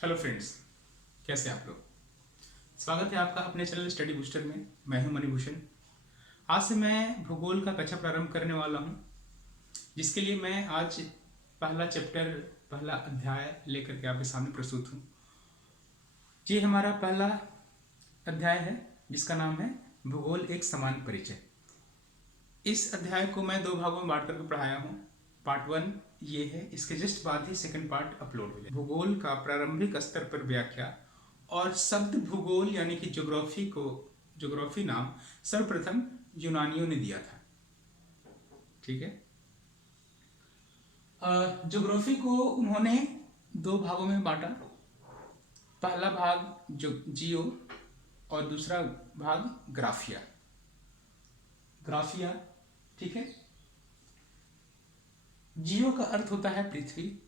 Hello friends, कैसे हैं आप लोग। स्वागत है आपका अपने चैनल स्टडी बूस्टर में। मैं हूं मणिभूषण। आज से मैं भूगोल का कक्षा प्रारंभ करने वाला हूं, जिसके लिए मैं आज पहला चैप्टर, पहला अध्याय लेकर के आपके सामने प्रस्तुत हूं। ये हमारा पहला अध्याय है, जिसका नाम है भूगोल एक समान परिचय। इस अध्याय को मैं दो भागों में बांट करके पढ़ाया हूँ। पार्ट 1 ये है, इसके जस्ट बाद ही सेकंड पार्ट अपलोड हो जाए। भूगोल का प्रारंभिक स्तर पर व्याख्या और शब्द भूगोल यानी कि ज्योग्राफी नाम सर्वप्रथम यूनानियों ने दिया था। ठीक है। ज्योग्राफी को उन्होंने दो भागों में बांटा। पहला भाग जो जियो और दूसरा भाग ग्राफिया। ठीक है। जियो का अर्थ होता है पृथ्वी।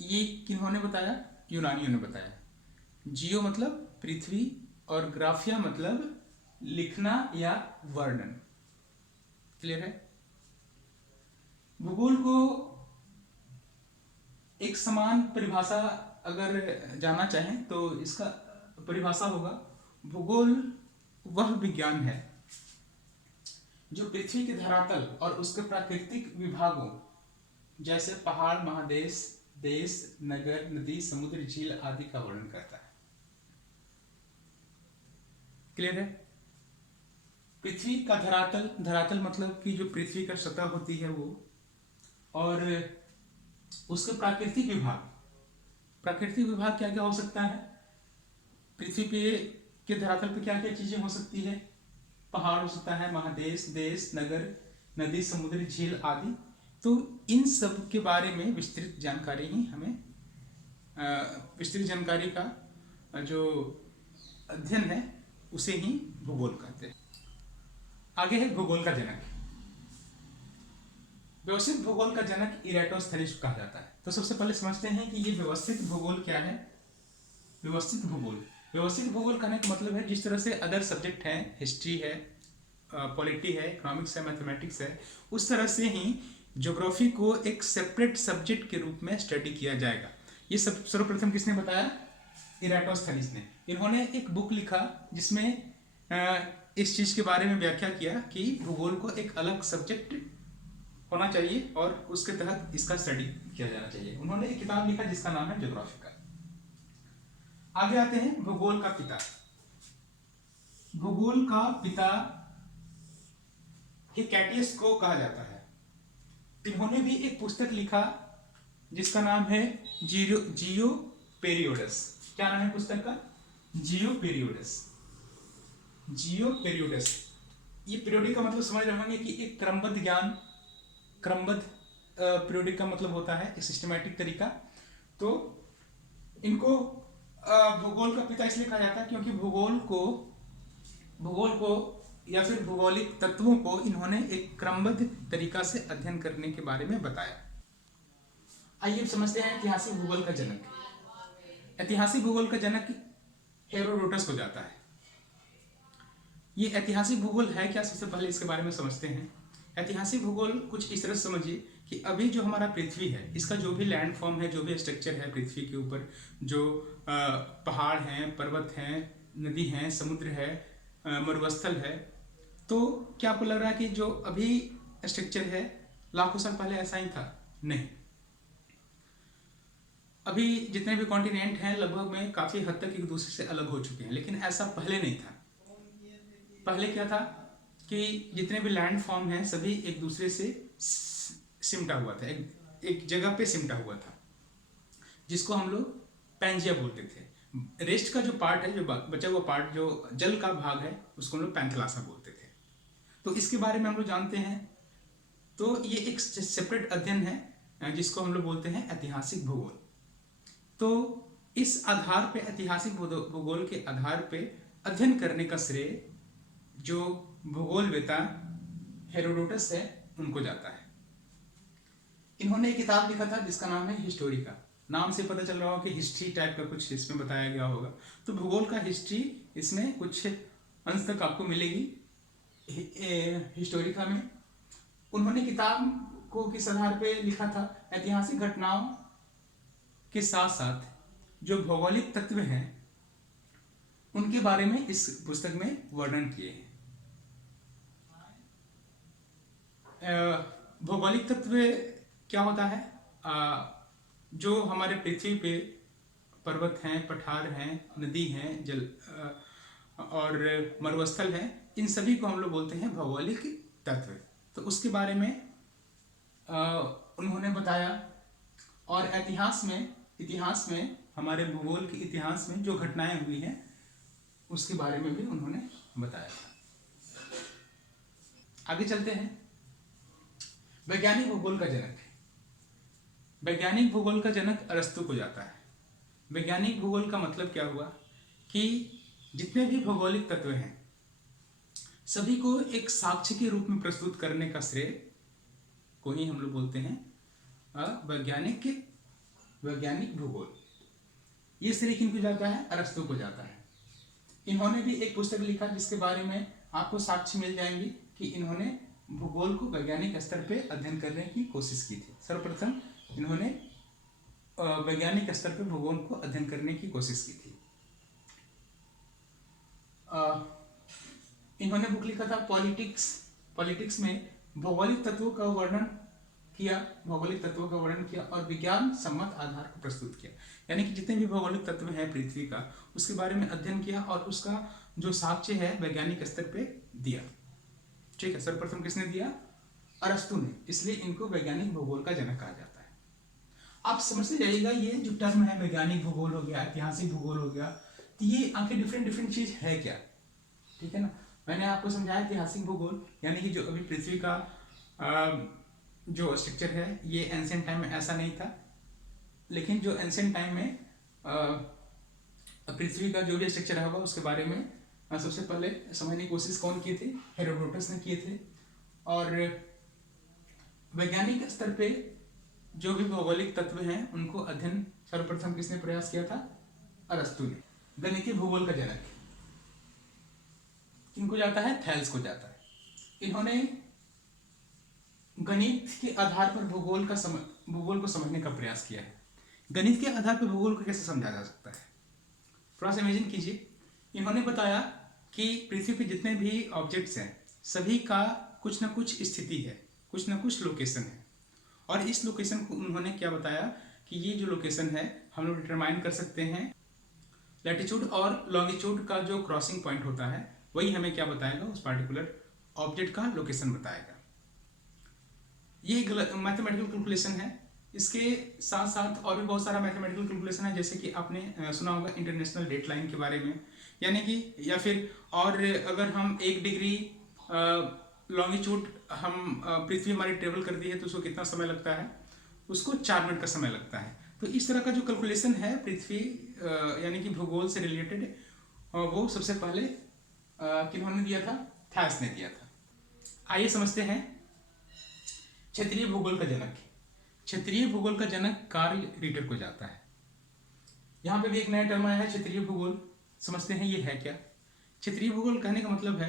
ये किन्होंने बताया? यूनानियों ने बताया। जियो मतलब पृथ्वी और ग्राफिया मतलब लिखना या वर्णन। क्लियर है। भूगोल को एक समान परिभाषा अगर जानना चाहें तो इसका परिभाषा होगा, भूगोल वह विज्ञान है जो पृथ्वी के धरातल और उसके प्राकृतिक विभागों जैसे पहाड़, महादेश, देश, नगर, नदी, समुद्र, झील आदि का वर्णन करता है। क्लियर है। पृथ्वी का धरातल मतलब कि जो पृथ्वी का सतह होती है वो, और उसके प्राकृतिक विभाग क्या क्या हो सकता है। पृथ्वी पे के धरातल पे क्या क्या चीजें हो सकती है। पहाड़ हो सकता है, महादेश, देश, नगर, नदी, समुद्र, झील आदि। तो इन सब के बारे में विस्तृत जानकारी का जो अध्ययन है उसे ही भूगोल कहते हैं। आगे है भूगोल का जनक। व्यवस्थित भूगोल का जनक इरेटोस्थनीज कहा जाता है। तो सबसे पहले समझते हैं कि ये व्यवस्थित भूगोल क्या है। व्यवस्थित भूगोल कहने का मतलब है जिस तरह से अदर सब्जेक्ट है, हिस्ट्री है, पॉलिटी है, इकोनॉमिक्स है, मैथमेटिक्स है, उस तरह से ही ज्योग्राफी को एक सेपरेट सब्जेक्ट के रूप में स्टडी किया जाएगा। ये सब सर्वप्रथम किसने बताया? इरेटोस्थनीज ने। इन्होंने एक बुक लिखा जिसमें इस चीज के बारे में व्याख्या किया कि भूगोल को एक अलग सब्जेक्ट होना चाहिए और उसके तहत इसका स्टडी किया जाना चाहिए। उन्होंने एक किताब लिखा जिसका नाम है ज्योग्राफिका। आगे आते हैं भूगोल का पिता। भूगोल का पिता हिकैटियस को कहा जाता है। इन्होंने भी एक पुस्तक लिखा जिसका नाम है जियो पेरियोडस। क्या नाम है पुस्तक का? जियो पेरियोडस। ये पीरियोडिक का मतलब समझ रहे होंगे कि एक क्रमबद्ध पीरियोडिक का मतलब होता है एक सिस्टमैटिक तरीका। तो इनको भूगोल का पिता इसलिए कहा जाता है क्योंकि भूगोल को या फिर भूगोलिक तत्वों को इन्होंने एक क्रमबद्ध तरीका से अध्ययन करने के बारे में बताया। आइए समझते हैं ऐतिहासिक भूगोल का जनक। ऐतिहासिक भूगोल का जनक हेरोडोटस हो जाता है। ये ऐतिहासिक भूगोल है क्या, सबसे पहले इसके बारे में समझते हैं। ऐतिहासिक भूगोल कुछ इस तरह समझिए कि अभी जो हमारा पृथ्वी है, इसका जो भी लैंड फॉर्म है, जो भी स्ट्रक्चर है पृथ्वी के ऊपर, जो पहाड़ हैं, पर्वत हैं, नदी हैं, समुद्र है, मरुस्थल है, तो क्या आपको लग रहा है कि जो अभी स्ट्रक्चर है लाखों साल पहले ऐसा ही था? नहीं। अभी जितने भी कॉन्टिनेंट हैं लगभग में काफी हद तक एक दूसरे से अलग हो चुके हैं, लेकिन ऐसा पहले नहीं था। पहले क्या था कि जितने भी लैंड फॉर्म हैं सभी एक दूसरे से सिमटा हुआ था, एक जगह पे सिमटा हुआ था, जिसको हम लोग पैंजिया बोलते थे। रेस्ट का जो पार्ट है, जो बचा हुआ पार्ट, जो जल का भाग है, उसको हम लोग पैंथलासा बोलते थे। तो इसके बारे में हम लोग जानते हैं। तो ये एक सेपरेट अध्ययन है जिसको हम लोग बोलते हैं ऐतिहासिक भूगोल। तो इस आधार पे, ऐतिहासिक भूगोल के आधार पे अध्ययन करने का श्रेय जो भूगोलवेता हेरोडोटस है उनको जाता है। इन्होंने एक किताब लिखा था जिसका नाम है हिस्टोरिका। नाम से पता चल रहा हो कि हिस्ट्री टाइप का कुछ इसमें बताया गया होगा। तो भूगोल का हिस्ट्री इसमें कुछ अंश तक आपको मिलेगी हिस्टोरिका में। उन्होंने किताब को किस आधार पे लिखा था? ऐतिहासिक घटनाओं के साथ साथ जो भौगोलिक तत्व हैं उनके बारे में इस पुस्तक में वर्णन किए हैं। भौगोलिक तत्व क्या होता है? जो हमारे पृथ्वी पे पर्वत हैं, पठार हैं, नदी हैं, जल और मरुस्थल हैं, इन सभी को हम लोग बोलते हैं भौगोलिक तत्व। तो उसके बारे में उन्होंने बताया। और इतिहास में हमारे भूगोल के इतिहास में जो घटनाएं हुई हैं उसके बारे में भी उन्होंने बताया था। आगे चलते हैं। वैज्ञानिक भूगोल का जनक। वैज्ञानिक भूगोल का जनक अरस्तु को जाता है। वैज्ञानिक भूगोल का मतलब क्या हुआ कि जितने भी भौगोलिक तत्व हैं सभी को एक साक्ष्य के रूप में प्रस्तुत करने का श्रेय को ही हम लोग बोलते हैं वैज्ञानिक भूगोल। ये श्रेय किनको जाता है? अरस्तु को जाता है। इन्होंने भी एक पुस्तक लिखा जिसके बारे में आपको साक्ष्य मिल जाएंगे कि इन्होंने भूगोल को वैज्ञानिक स्तर पे अध्ययन करने की कोशिश की थी। सर्वप्रथम इन्होंने वैज्ञानिक स्तर पे भूगोल को अध्ययन करने की कोशिश की थी। इन्होंने बुक लिखा था पॉलिटिक्स में भौगोलिक तत्वों का वर्णन किया और विज्ञान सम्मत आधार को प्रस्तुत किया। यानी कि जितने भी भौगोलिक तत्व हैं पृथ्वी का उसके बारे में अध्ययन किया और उसका जो साक्ष्य है वैज्ञानिक स्तर पे दिया। ठीक है, सर्वप्रथम किसने दिया? अरस्तु ने। इसलिए इनको वैज्ञानिक भूगोल का जनक कहा जाता है। आप समझते जाइएगा, ये जो टर्म है वैज्ञानिक भूगोल हो गया, ऐतिहासिक भूगोल हो गया, तो ये आखिर डिफरेंट चीज है क्या? ठीक है ना। मैंने आपको समझाया ऐतिहासिक भूगोल यानी कि जो अभी पृथ्वी का जो स्ट्रक्चर है ये एंशिएंट टाइम में ऐसा नहीं था, लेकिन जो एंशिएंट टाइम में पृथ्वी का जो भी स्ट्रक्चर होगा उसके बारे में सबसे पहले समझने की कोशिश कौन किए थे? हेरोडोटस ने किए थे। और वैज्ञानिक स्तर पे जो भी भौगोलिक तत्व हैं उनको अध्ययन सर्वप्रथम किसने प्रयास किया था? अरस्तु ने। गणितीय भूगोल का जनक किनको जाता है? थैल्स को जाता है। इन्होंने गणित के आधार पर भूगोल को समझने का प्रयास किया है। गणित के आधार पर भूगोल को कैसे समझा जा सकता है? थोड़ा सा इमेजिन कीजिए। इन्होंने बताया कि पृथ्वी पे जितने भी ऑब्जेक्ट्स हैं सभी का कुछ ना कुछ स्थिति है, कुछ ना कुछ लोकेशन है, और इस लोकेशन को उन्होंने क्या बताया कि ये जो लोकेशन है हम लोग डिटरमाइन कर सकते हैं। लैटिट्यूड और लॉन्गिट्यूड का जो क्रॉसिंग पॉइंट होता है वही हमें क्या बताएगा? उस पार्टिकुलर ऑब्जेक्ट का लोकेशन बताएगा। ये मैथमेटिकल कैलकुलेशन है। इसके साथ साथ और भी बहुत सारा मैथमेटिकल कैलकुलेशन है, जैसे कि आपने सुना होगा इंटरनेशनल डेट लाइन के बारे में, यानी कि या फिर और अगर हम 1 डिग्री लॉन्गिट्यूड हम पृथ्वी हमारी ट्रेवल करती है तो उसको कितना समय लगता है? उसको 4 मिनट का समय लगता है। तो इस तरह का जो कैलकुलेशन है पृथ्वी यानी कि भूगोल से रिलेटेड वो सबसे पहले किन्होंने दिया था? थैल्स ने दिया था। आइए समझते हैं क्षेत्रीय भूगोल का जनक। क्षेत्रीय भूगोल का जनक कार्ल रीटर को जाता है। यहाँ पे भी एक नया टर्म आया है, क्षेत्रीय भूगोल। समझते हैं ये है क्या? क्षेत्रीय भूगोल कहने का मतलब है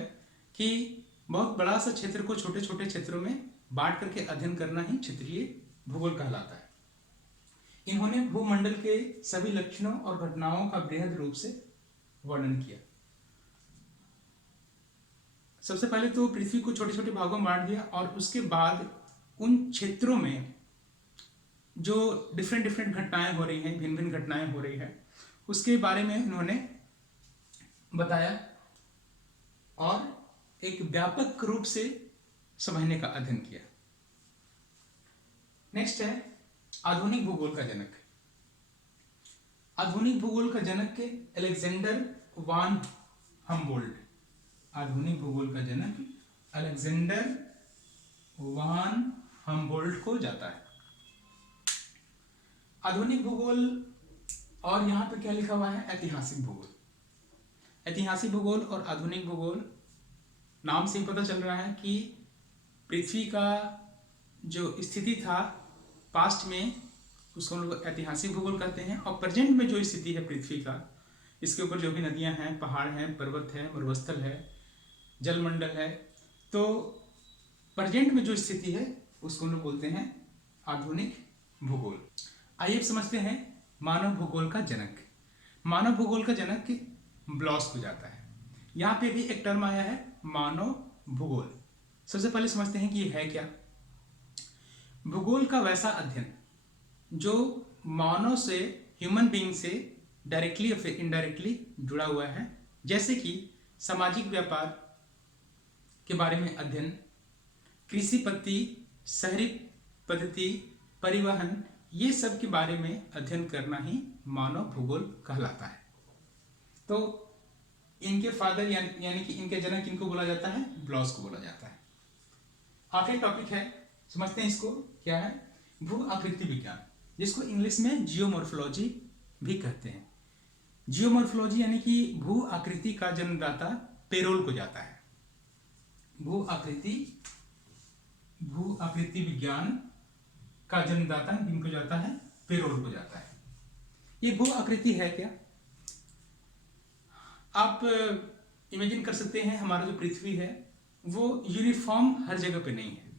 कि बहुत बड़ा सा क्षेत्र को छोटे छोटे क्षेत्रों में बांट करके अध्ययन करना ही क्षेत्रीय भूगोल कहलाता है। इन्होंने भूमंडल के सभी लक्षणों और घटनाओं का बृहद रूप से वर्णन किया। सबसे पहले तो पृथ्वी को छोटे छोटे भागों में बांट दिया और उसके बाद उन क्षेत्रों में जो डिफरेंट घटनाएं हो रही हैं, भिन्न भिन्न घटनाएं हो रही है, उसके बारे में उन्होंने बताया और एक व्यापक रूप से समझने का अध्ययन किया। नेक्स्ट है आधुनिक भूगोल का जनक। आधुनिक भूगोल का जनक के अलेक्जेंडर वान हम्बोल्ट। आधुनिक भूगोल का जनक अलेक्जेंडर वान हम्बोल्ट को जाता है। आधुनिक भूगोल, और यहाँ पे क्या लिखा हुआ है? ऐतिहासिक भूगोल। ऐतिहासिक भूगोल और आधुनिक भूगोल नाम से ही पता चल रहा है कि पृथ्वी का जो स्थिति था पास्ट में उसको हम लोग ऐतिहासिक भूगोल कहते हैं, और प्रेजेंट में जो स्थिति है पृथ्वी का, इसके ऊपर जो भी नदियां हैं, पहाड़ हैं, पर्वत है, मरुस्थल है, जलमंडल है, तो प्रेजेंट में जो स्थिति है उसको हम लोग बोलते हैं आधुनिक भूगोल। आइए समझते हैं मानव भूगोल का जनक। मानव भूगोल का जनक ब्लॉस को जाता है। यहाँ पे भी एक टर्म आया है मानव भूगोल। सबसे पहले समझते हैं कि ये है क्या। भूगोल का वैसा अध्ययन जो मानव से, ह्यूमन बीइंग से डायरेक्टली या फिर इनडायरेक्टली जुड़ा हुआ है, जैसे कि सामाजिक व्यापार के बारे में अध्ययन, कृषि पद्धति, शहरी पद्धति, परिवहन, ये सब के बारे में अध्ययन करना ही मानव भूगोल कहलाता है। तो इनके फादर यानी कि इनके जनक इनको बोला जाता है, ब्लॉस को बोला जाता है। आखिरी टॉपिक है, समझते हैं इसको, क्या है, भू आकृति विज्ञान, जिसको इंग्लिश में जियोमॉर्फोलॉजी भी कहते हैं। जियोमॉर्फोलॉजी यानी कि भू आकृति का जन्मदाता पेरोल को जाता है। भू आकृति विज्ञान का जन्मदाता इनको जाता है, पेरोल को जाता है। ये भू आकृति है क्या? आप इमेजिन कर सकते हैं हमारा जो पृथ्वी है वो यूनिफॉर्म हर जगह पे नहीं है,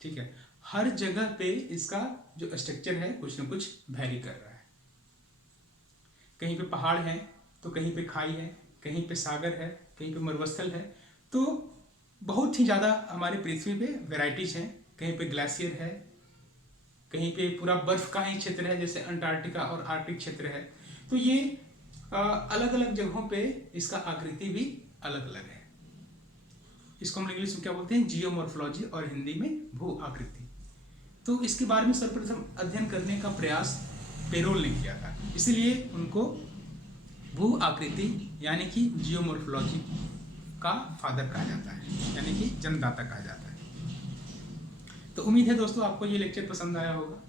ठीक है। हर जगह पे इसका जो स्ट्रक्चर है कुछ न कुछ वैरी कर रहा है। कहीं पे पहाड़ है तो कहीं पे खाई है, कहीं पे सागर है, कहीं पे मरुस्थल है। तो बहुत ही ज़्यादा हमारे पृथ्वी पे वैरायटीज हैं। कहीं पे ग्लेशियर है, कहीं पे पूरा बर्फ का ही क्षेत्र है जैसे अंटार्कटिका और आर्कटिक क्षेत्र है। तो ये अलग अलग जगहों पे इसका आकृति भी अलग अलग है। इसको हम इंग्लिश में क्या बोलते हैं, जियोमॉर्फोलॉजी, और हिंदी में भू आकृति। तो इसके बारे में सर्वप्रथम अध्ययन करने का प्रयास पेरोल ने किया था, इसलिए उनको भू आकृति यानी कि जियोमॉर्फोलॉजी का फादर कहा जाता है, यानी कि जन्मदाता कहा जाता है। तो उम्मीद है दोस्तों आपको ये लेक्चर पसंद आया होगा।